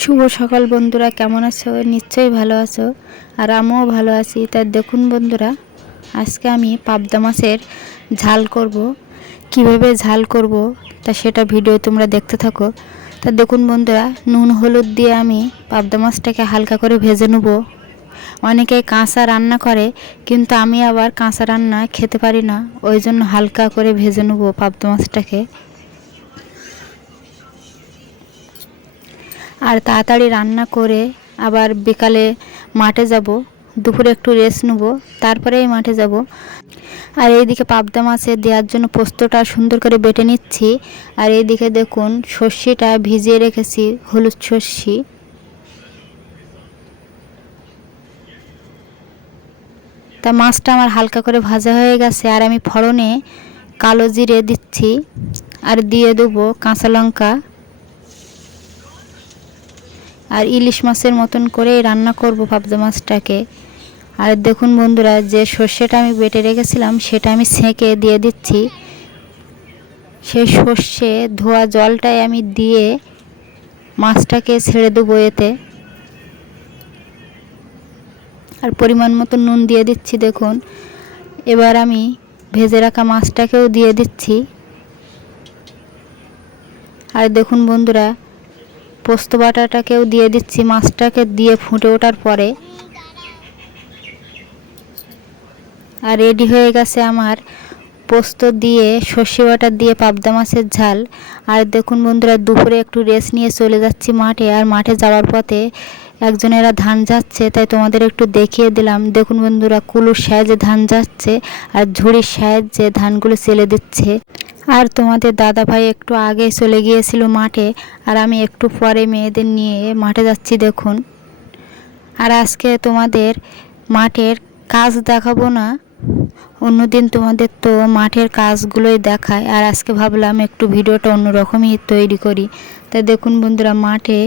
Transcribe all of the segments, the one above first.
শুভ সকাল বন্ধুরা, কেমন আছো? নিশ্চয়ই ভালো আছো। আর আমিও ভালো আছি। তা দেখুন বন্ধুরা, আজকে আমি পাবদা মাছের ঝাল করব। কীভাবে ঝাল করব? তা সেটা ভিডিও তোমরা দেখতে থাকো। তা দেখুন বন্ধুরা, নুন, হলুদ দিয়ে আমি পাবদা মাছটাকে হালকা করে ভেজে নেব। অনেকে কাঁচা রান্না করে, কিন্তু আমি আবার কাঁচা রান্না খেতে পারি না। ওই জন্য হালকা করে ভেজে নেব পাবদা মাছটাকে। আর তাড়াতাড়ি রান্না করে আবার বিকালে মাঠে যাব। দুপুরে একটু রেস্ট নেব, তারপরেই মাঠে যাব। আর এইদিকে পাবদা মাছে দেওয়ার জন্য পোস্তটা সুন্দর করে বেটে নিচ্ছি। আর এইদিকে দেখুন সর্ষেটা ভিজিয়ে রেখেছি, হলুদ সর্ষি। তা মাছটা আমার হালকা করে ভাজা হয়ে গেছে আর আমি ফড়নে কালো জিরে দিচ্ছি। আর দিয়ে দেবো কাঁচা লঙ্কা। আর ইলিশ মাছের মতন করে রান্না করব পাবদা মাছটাকে। আর দেখুন বন্ধুরা, যে সর্ষেটা আমি বেটে রেখেছিলাম, সেটা আমি সেঁকে দিয়ে দিচ্ছি। সেই সর্ষে ধোয়া জলটাই আমি দিয়ে মাছটাকে ছেড়ে দেবো এতে। আর পরিমাণ মতো নুন দিয়ে দিচ্ছি, দেখুন। এবার আমি ভেজে রাখা মাছটাকেও দিয়ে দিচ্ছি। আর দেখুন বন্ধুরা পোস্ত বাটাটাকেও দিয়ে দিচ্ছি, মাছটাকে দিয়ে ফুটে ওঠার পরে। আর রেডি হয়ে গেছে আমার পোস্ত দিয়ে সর্ষে বাটা দিয়ে পাবদা মাছের ঝাল। আর দেখুন বন্ধুরা, দুপুরে একটু রেস্ট নিয়ে চলে যাচ্ছি মাঠে, আর মাঠে যাওয়ার পথে একজনেরা ধান যাচ্ছে তাই তোমাদের একটু দেখিয়ে দিলাম। দেখুন বন্ধুরা, কুলুর সাহায্যে ধান যাচ্ছে আর ঝুড়ির সাহায্যে ধানগুলো চেলে দিচ্ছে। আর তোমাদের দাদা ভাই একটু আগে চলে গিয়েছিল মাঠে, আর আমি একটু পরে মেয়েদের নিয়ে মাঠে যাচ্ছি, দেখুন। আর আজকে তোমাদের মাঠের কাজ দেখাবো না। অন্যদিন তোমাদের তো মাঠের কাজগুলোই দেখায়, আর আজকে ভাবলাম একটু ভিডিওটা অন্যরকমই তৈরি করি। তাই দেখুন বন্ধুরা, মাঠে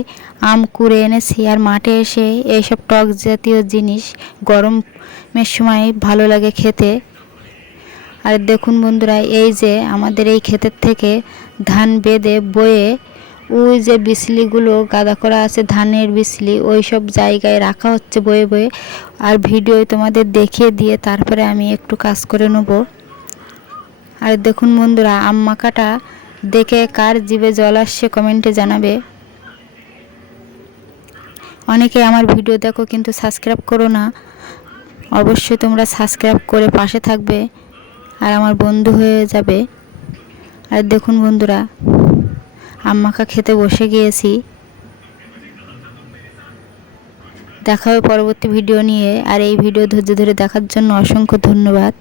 আম কুড়ে এনেছি, আর মাঠে এসে এইসব টক জাতীয় জিনিস গরমের সময় ভালো লাগে খেতে। আর দেখুন বন্ধুরা, এই যে আমাদের এই ক্ষেতের থেকে ধান বেঁধে বয়ে ওই যে বিসলিগুলো, গাদা করা আছে ধানের বিসলি, ওই সব জায়গায় রাখা হচ্ছে বয়ে বয়ে। আর ভিডিও তোমাদের দেখিয়ে দিয়ে তারপরে আমি একটু কাজ করে নেব। আর দেখুন বন্ধুরা আম মাখাটা দেখে কার জীবে জল আসছে কমেন্টে জানাবে। অনেকে আমার ভিডিও দেখো কিন্তু সাবস্ক্রাইব করো না। অবশ্যই তোমরা সাবস্ক্রাইব করে পাশে থাকবে। আর আমার বন্ধু হয়ে যাবে। আর দেখুন বন্ধুরা, আম্মাকা খেতে বসে গিয়েছি। দেখা হবে পরবর্তী ভিডিও নিয়ে। আর এই ভিডিও ধৈর্য ধরে দেখার জন্য অসংখ্য ধন্যবাদ।